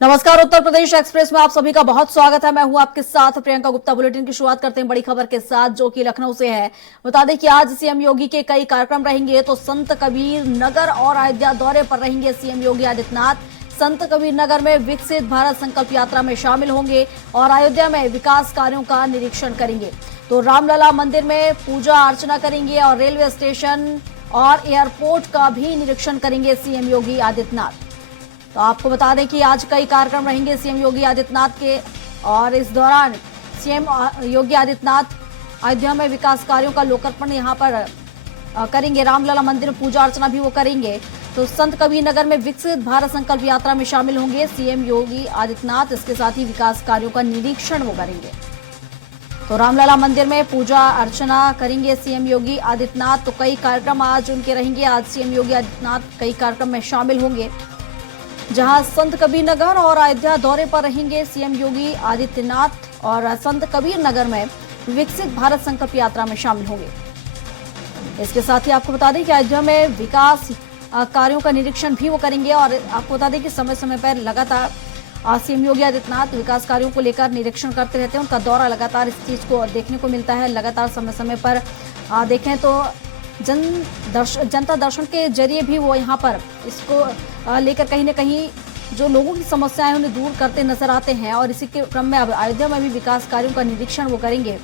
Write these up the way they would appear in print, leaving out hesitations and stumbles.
नमस्कार। उत्तर प्रदेश एक्सप्रेस में आप सभी का बहुत स्वागत है। मैं हूं आपके साथ प्रियंका गुप्ता। बुलेटिन की शुरुआत करते हैं बड़ी खबर के साथ, जो कि लखनऊ से है। बता दें कि आज सीएम योगी के कई कार्यक्रम रहेंगे। तो संत कबीर नगर और अयोध्या दौरे पर रहेंगे सीएम योगी आदित्यनाथ। संत कबीर नगर में विकसित भारत संकल्प यात्रा में शामिल होंगे और अयोध्या में विकास कार्यों का निरीक्षण करेंगे। तो रामलला मंदिर में पूजा अर्चना करेंगे और रेलवे स्टेशन और एयरपोर्ट का भी निरीक्षण करेंगे सीएम योगी आदित्यनाथ। तो आपको बता दें कि आज कई कार्यक्रम रहेंगे सीएम योगी आदित्यनाथ के, और इस दौरान सीएम योगी आदित्यनाथ अयोध्या में विकास कार्यों का लोकार्पण यहां पर करेंगे। रामलला मंदिर में पूजा अर्चना भी वो करेंगे। तो संत कबीर नगर में विकसित भारत संकल्प यात्रा में शामिल होंगे सीएम योगी आदित्यनाथ। इसके साथ ही विकास कार्यों का निरीक्षण वो करेंगे। तो रामलला मंदिर में पूजा अर्चना करेंगे सीएम योगी आदित्यनाथ। तो कई कार्यक्रम आज उनके रहेंगे। आज सीएम योगी आदित्यनाथ कई कार्यक्रम में शामिल होंगे, जहां संत कबीर नगर और अयोध्या दौरे पर रहेंगे सीएम योगी आदित्यनाथ और संत कबीर नगर में विकसित भारत संकल्प यात्रा में शामिल होंगे। इसके साथ ही आपको बता दें कि अयोध्या में विकास कार्यों का निरीक्षण भी वो करेंगे। और आपको बता दें कि समय समय पर लगातार सीएम योगी आदित्यनाथ विकास कार्यों को लेकर निरीक्षण करते रहते हैं। उनका दौरा लगातार इस चीज को देखने को मिलता है। लगातार समय समय पर देखें तो जनता दर्शन के जरिए भी वो यहाँ पर इसको लेकर कहीं न कहीं जो लोगों की समस्याएं उन्हें दूर करते नजर आते हैं। और इसी के क्रम में अब अयोध्या में भी विकास कार्यों का निरीक्षण वो करेंगे।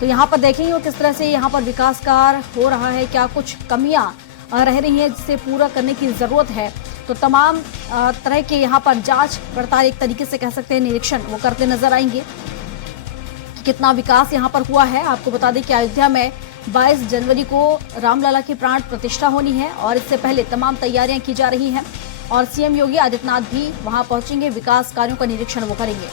तो यहाँ पर देखेंगे वो किस तरह से यहाँ पर विकास कार्य हो रहा है, क्या कुछ कमियां रह रही हैं जिसे पूरा करने की जरूरत है। तो तमाम तरह के यहाँ पर जांच पड़ताल, एक तरीके से कह सकते हैं निरीक्षण वो करते नजर आएंगे कि कितना विकास यहाँ पर हुआ है। आपको बता दें कि अयोध्या में 22 जनवरी को रामलला की प्राण प्रतिष्ठा होनी है और इससे पहले तमाम तैयारियां की जा रही हैं। और सीएम योगी आदित्यनाथ भी वहां पहुंचेंगे, विकास कार्यों का निरीक्षण वो करेंगे।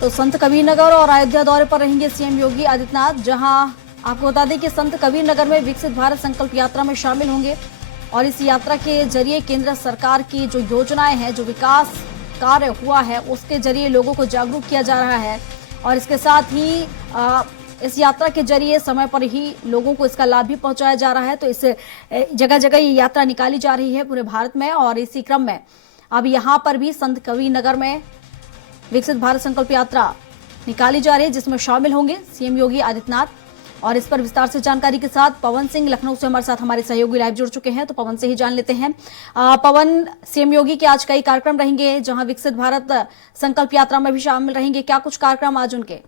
तो संत कबीर नगर और अयोध्या दौरे पर रहेंगे सीएम योगी आदित्यनाथ, जहां आपको बता दें कि संत कबीर नगर में विकसित भारत संकल्प यात्रा में शामिल होंगे। और इस यात्रा के जरिए केंद्र सरकार की जो योजनाएं हैं, जो विकास कार्य हुआ है, उसके जरिए लोगों को जागरूक किया जा रहा है। और इसके साथ ही इस यात्रा के जरिए समय पर ही लोगों को इसका लाभ भी पहुंचाया जा रहा है। तो इस जगह जगह ये यात्रा निकाली जा रही है पूरे भारत में। और इसी क्रम में अब यहाँ पर भी संत कबीर नगर में विकसित भारत संकल्प यात्रा निकाली जा रही है, जिसमें शामिल होंगे सीएम योगी आदित्यनाथ। और इस पर विस्तार से जानकारी के साथ पवन सिंह लखनऊ से हमारे साथ हमारे सहयोगी लाइव जुड़ चुके हैं। तो पवन से ही जान लेते हैं। पवन, सीएम योगी के आज कई कार्यक्रम रहेंगे, जहां विकसित भारत संकल्प यात्रा में भी शामिल रहेंगे। क्या कुछ कार्यक्रम आज उनके?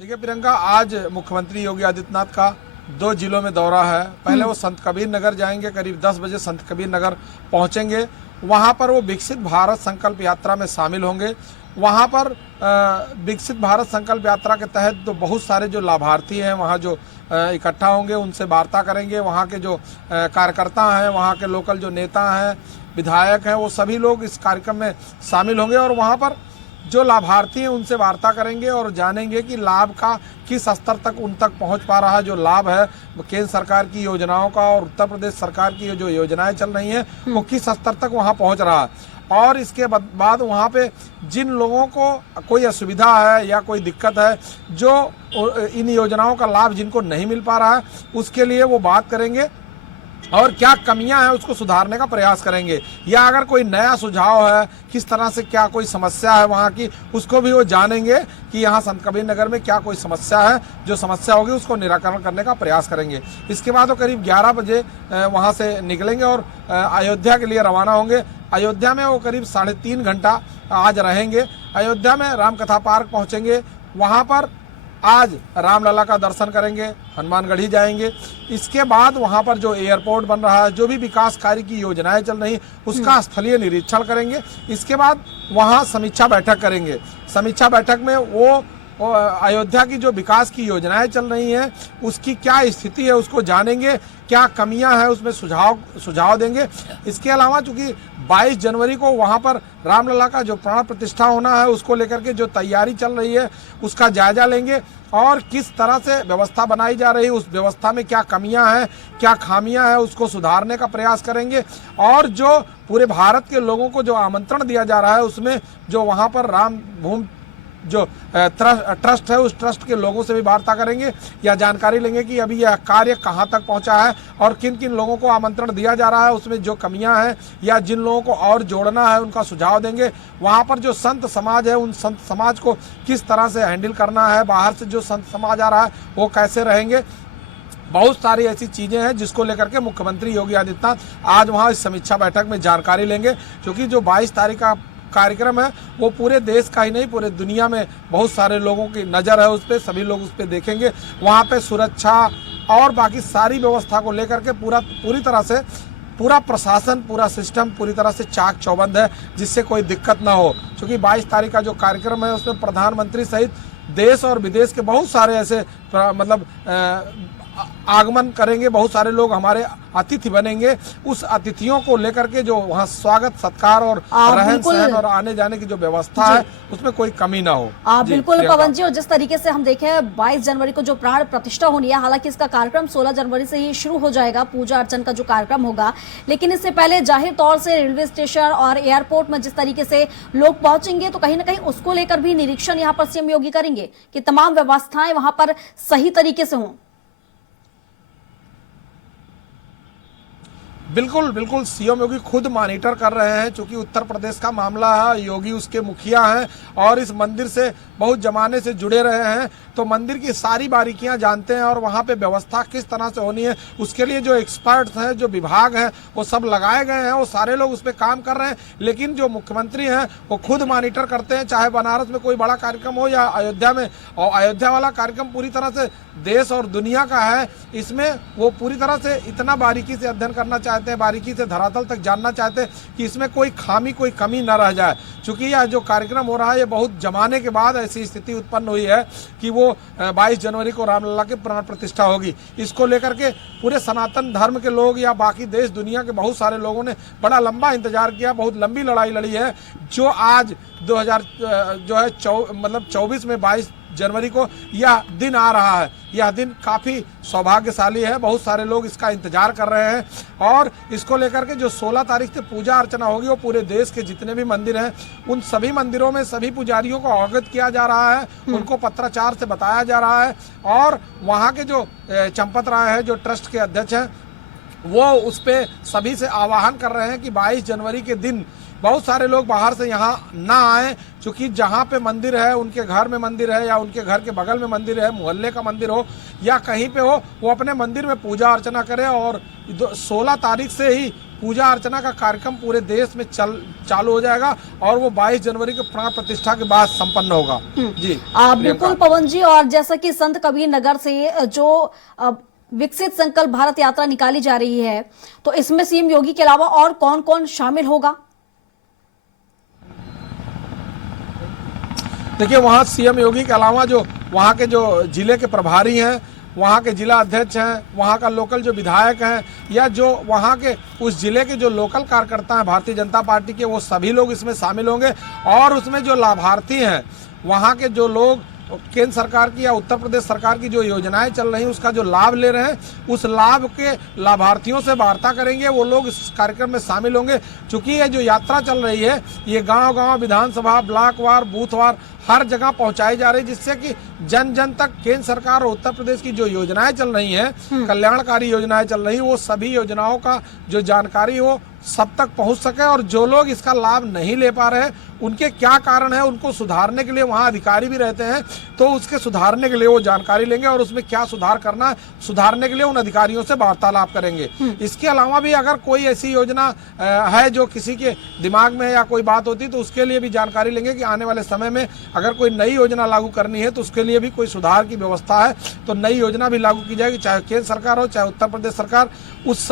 देखिए प्रियंका, आज मुख्यमंत्री योगी आदित्यनाथ का 2 जिलों में दौरा है। पहले वो संत कबीर नगर जाएंगे, करीब 10 बजे संत कबीर नगर पहुंचेंगे। वहां पर वो विकसित भारत संकल्प यात्रा में शामिल होंगे। वहां पर विकसित भारत संकल्प यात्रा के तहत तो बहुत सारे जो लाभार्थी हैं वहां जो इकट्ठा होंगे, उनसे वार्ता करेंगे। वहां के जो कार्यकर्ता हैं, वहां के लोकल जो नेता हैं, विधायक हैं, वो सभी लोग इस कार्यक्रम में शामिल होंगे। और वहां पर जो लाभार्थी हैं उनसे वार्ता करेंगे और जानेंगे कि लाभ का किस स्तर तक उन तक पहुंच पा रहा है। जो लाभ है केंद्र सरकार की योजनाओं का और उत्तर प्रदेश सरकार की जो योजनाएं चल रही हैं वो किस स्तर तक वहां पहुंच रहा है। और इसके बाद वहां पे जिन लोगों को कोई असुविधा है या कोई दिक्कत है, जो इन योजनाओं का लाभ जिनको नहीं मिल पा रहा है, उसके लिए वो बात करेंगे और क्या कमियां हैं उसको सुधारने का प्रयास करेंगे। या अगर कोई नया सुझाव है, किस तरह से क्या कोई समस्या है वहां की, उसको भी वो जानेंगे कि यहाँ संत कबीर नगर में क्या कोई समस्या है। जो समस्या होगी उसको निराकरण करने का प्रयास करेंगे। इसके बाद वो करीब 11 बजे वहां से निकलेंगे और अयोध्या के लिए रवाना होंगे। अयोध्या में वो करीब 3.5 घंटा आज रहेंगे। अयोध्या में रामकथा पार्क पहुंचेंगे। वहां पर आज रामलला का दर्शन करेंगे, हनुमानगढ़ी जाएंगे। इसके बाद वहां पर जो एयरपोर्ट बन रहा है, जो भी विकास कार्य की योजनाएं चल रही, उसका स्थलीय निरीक्षण करेंगे। इसके बाद वहां समीक्षा बैठक करेंगे। समीक्षा बैठक में वो अयोध्या की जो विकास की योजनाएं चल रही हैं उसकी क्या स्थिति है उसको जानेंगे, क्या कमियां हैं उसमें सुझाव देंगे। इसके अलावा चूंकि 22 जनवरी को वहां पर रामलला का जो प्राण प्रतिष्ठा होना है, उसको लेकर के जो तैयारी चल रही है उसका जायजा लेंगे और किस तरह से व्यवस्था बनाई जा रही है, उस व्यवस्था में क्या कमियां हैं, क्या खामियां हैं, उसको सुधारने का प्रयास करेंगे। और जो पूरे भारत के लोगों को जो आमंत्रण दिया जा रहा है, उसमें जो वहां पर राम भूमि जो ट्रस्ट है उस ट्रस्ट के लोगों से भी वार्ता करेंगे या जानकारी लेंगे कि अभी यह कार्य कहां तक पहुंचा है और किन किन लोगों को आमंत्रण दिया जा रहा है, उसमें जो कमियां हैं या जिन लोगों को और जोड़ना है उनका सुझाव देंगे। वहां पर जो संत समाज है उन संत समाज को किस तरह से हैंडल करना है, बाहर से जो संत समाज आ रहा है वो कैसे रहेंगे, बहुत सारी ऐसी चीजें हैं जिसको लेकर के मुख्यमंत्री योगी आदित्यनाथ आज वहां इस समीक्षा बैठक में जानकारी लेंगे। क्योंकि जो 22 तारीख का कार्यक्रम है वो पूरे देश का ही नहीं पूरे दुनिया में बहुत सारे लोगों की नज़र है उस पर, सभी लोग उस पर देखेंगे। वहाँ पे सुरक्षा और बाकी सारी व्यवस्था को लेकर के पूरी तरह से पूरा प्रशासन, पूरा सिस्टम पूरी तरह से चाक चौबंद है जिससे कोई दिक्कत ना हो। क्योंकि 22 तारीख का जो कार्यक्रम है उसमें प्रधानमंत्री सहित देश और विदेश के बहुत सारे ऐसे मतलब आगमन करेंगे, बहुत सारे लोग हमारे अतिथि बनेंगे। उस अतिथियों को लेकर के जो वहाँ स्वागत सत्कार और रहन सहन और आने जाने की जो व्यवस्था है उसमें कोई कमी ना हो। बिल्कुल पवन जी, और जिस तरीके से हम देखें 22 जनवरी को जो प्राण प्रतिष्ठा होनी है, हालांकि इसका कार्यक्रम 16 जनवरी से ही शुरू हो जाएगा, पूजा अर्चन का जो कार्यक्रम होगा, लेकिन इससे पहले जाहिर तौर से रेलवे स्टेशन और एयरपोर्ट में जिस तरीके से लोग पहुंचेंगे तो कहीं ना कहीं उसको लेकर भी निरीक्षण यहाँ पर सीएम योगी करेंगे कि तमाम व्यवस्थाएं वहां पर सही तरीके से हों। बिल्कुल बिल्कुल, सीएम योगी खुद मॉनिटर कर रहे हैं। क्योंकि उत्तर प्रदेश का मामला है, योगी उसके मुखिया हैं और इस मंदिर से बहुत जमाने से जुड़े रहे हैं, तो मंदिर की सारी बारीकियां जानते हैं और वहां पे व्यवस्था किस तरह से होनी है उसके लिए जो एक्सपर्ट्स हैं, जो विभाग हैं, वो सब लगाए गए हैं, वो सारे लोग उस पर काम कर रहे हैं। लेकिन जो मुख्यमंत्री हैं वो खुद मॉनिटर करते हैं, चाहे बनारस में कोई बड़ा कार्यक्रम हो या अयोध्या में। और अयोध्या वाला कार्यक्रम पूरी तरह से देश और दुनिया का है, इसमें वो पूरी तरह से इतना बारीकी से अध्ययन करना चाहते हैं, बारीकी से धरातल तक जानना चाहते हैं कि इसमें कोई खामी, कोई कमी न रह जाए। चूंकि यह जो कार्यक्रम हो रहा है ये बहुत जमाने के बाद ऐसी स्थिति उत्पन्न हुई है कि वो 22 जनवरी को रामलला की प्राण प्रतिष्ठा होगी। इसको लेकर के पूरे सनातन धर्म के लोग या बाकी देश दुनिया के बहुत सारे लोगों ने बड़ा लंबा इंतजार किया, बहुत लंबी लड़ाई लड़ी है। जो आज 24 में 22 जनवरी को यह दिन आ रहा है, यह दिन काफ़ी सौभाग्यशाली है। बहुत सारे लोग इसका इंतजार कर रहे हैं और इसको लेकर के जो 16 तारीख से पूजा अर्चना होगी वो पूरे देश के जितने भी मंदिर हैं उन सभी मंदिरों में सभी पुजारियों को अवगत किया जा रहा है, उनको पत्राचार से बताया जा रहा है। और वहाँ के जो चंपत राय है, जो ट्रस्ट के अध्यक्ष हैं, वो उस पर सभी से आह्वान कर रहे हैं कि 22 जनवरी के दिन बहुत सारे लोग बाहर से यहाँ ना आए। क्योंकि जहाँ पे मंदिर है, उनके घर में मंदिर है या उनके घर के बगल में मंदिर है, मोहल्ले का मंदिर हो या कहीं पे हो, वो अपने मंदिर में पूजा अर्चना करें। और 16 तारीख से ही पूजा अर्चना का कार्यक्रम पूरे देश में चालू हो जाएगा और वो 22 जनवरी के प्राण प्रतिष्ठा के बाद संपन्न होगा। जी बिल्कुल पवन जी, और जैसा कि संत कबीर नगर से जो विकसित संकल्प भारत यात्रा निकाली जा रही है, तो इसमें सीएम योगी के अलावा और कौन कौन शामिल होगा? देखिए, वहाँ सीएम योगी के अलावा जो वहाँ के जो जिले के प्रभारी हैं, वहाँ के जिला अध्यक्ष हैं, वहाँ का लोकल जो विधायक हैं या जो वहाँ के उस जिले के जो लोकल कार्यकर्ता हैं भारतीय जनता पार्टी के, वो सभी लोग इसमें शामिल होंगे। और उसमें जो लाभार्थी हैं, वहाँ के जो लोग केंद्र सरकार की या उत्तर प्रदेश सरकार की जो योजनाएं चल रही हैं उसका जो लाभ ले रहे हैं, उस लाभ के लाभार्थियों से वार्ता करेंगे, वो लोग इस कार्यक्रम में शामिल होंगे। चूंकि ये जो यात्रा चल रही है ये गांव-गांव, विधानसभा, ब्लॉकवार, बूथवार हर जगह पहुंचाई जा रही है, जिससे कि जन जन तक केंद्र सरकार और उत्तर प्रदेश की जो योजनाएं चल रही हैं, कल्याणकारी योजनाएं चल रही हैं, वो सभी योजनाओं का जो जानकारी हो सब तक पहुंच सके। और जो लोग इसका लाभ नहीं ले पा रहे हैं उनके क्या कारण है, उनको सुधारने के लिए वहां अधिकारी भी रहते हैं, तो उसके सुधारने के लिए वो जानकारी लेंगे और उसमें क्या सुधार करना है, सुधारने के लिए उन अधिकारियों से वार्तालाप करेंगे। इसके अलावा भी अगर कोई ऐसी योजना है जो किसी के दिमाग में या कोई बात होती तो उसके लिए भी जानकारी लेंगे कि आने वाले समय में अगर कोई नई योजना लागू करनी है तो उसके लिए भी कोई सुधार की व्यवस्था है तो नई योजना भी लागू की जाएगी, चाहे केंद्र सरकार हो चाहे उत्तर प्रदेश सरकार। उस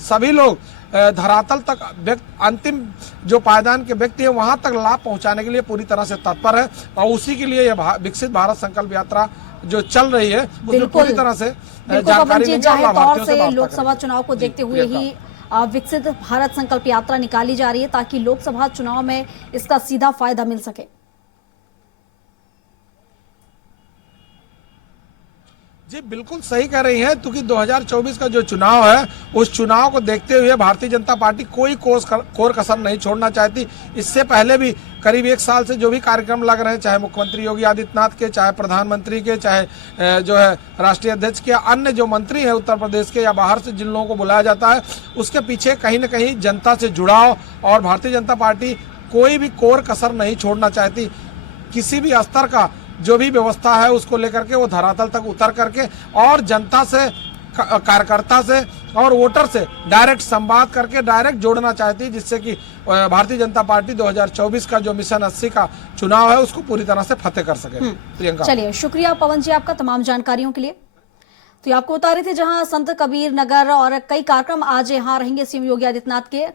सभी लोग धरातल तक अंतिम जो पायदान के व्यक्ति है वहां तक लाभ पहुंचाने के लिए पूरी तरह से तत्पर है और उसी के लिए यह विकसित भारत संकल्प यात्रा जो चल रही है उसमें पूरी तरह से जानकारी लेंगे और लाभार्थियों से बात लोकसभा चुनाव को देखते हुए ही विकसित भारत संकल्प यात्रा निकाली जा रही है ताकि लोकसभा चुनाव में इसका सीधा फायदा मिल सके। जी बिल्कुल सही कह रही हैं, क्योंकि 2024 का जो चुनाव है उस चुनाव को देखते हुए भारतीय जनता पार्टी कोई कोर कसर नहीं छोड़ना चाहती। इससे पहले भी करीब 1 साल से जो भी कार्यक्रम लग रहे हैं, चाहे मुख्यमंत्री योगी आदित्यनाथ के, चाहे प्रधानमंत्री के, चाहे जो है राष्ट्रीय अध्यक्ष के, अन्य जो मंत्री हैं उत्तर प्रदेश के या बाहर से जिन लोगों को बुलाया जाता है, उसके पीछे कहीं न कहीं जनता से जुड़ाव और भारतीय जनता पार्टी कोई भी कोर कसर नहीं छोड़ना चाहती। किसी भी स्तर का जो भी व्यवस्था है उसको लेकर के वो धरातल तक उतर करके और जनता से, कार्यकर्ता से और वोटर से डायरेक्ट संवाद करके डायरेक्ट जोड़ना चाहती है, जिससे कि भारतीय जनता पार्टी 2024 का जो मिशन 80 का चुनाव है उसको पूरी तरह से फतेह कर सके। प्रियंका, चलिए, शुक्रिया पवन जी आपका तमाम जानकारियों के लिए। तो ये आपको बता रहे थे जहां संत कबीर नगर और कई कार्यक्रम आज यहाँ रहेंगे सीएम योगी आदित्यनाथ के।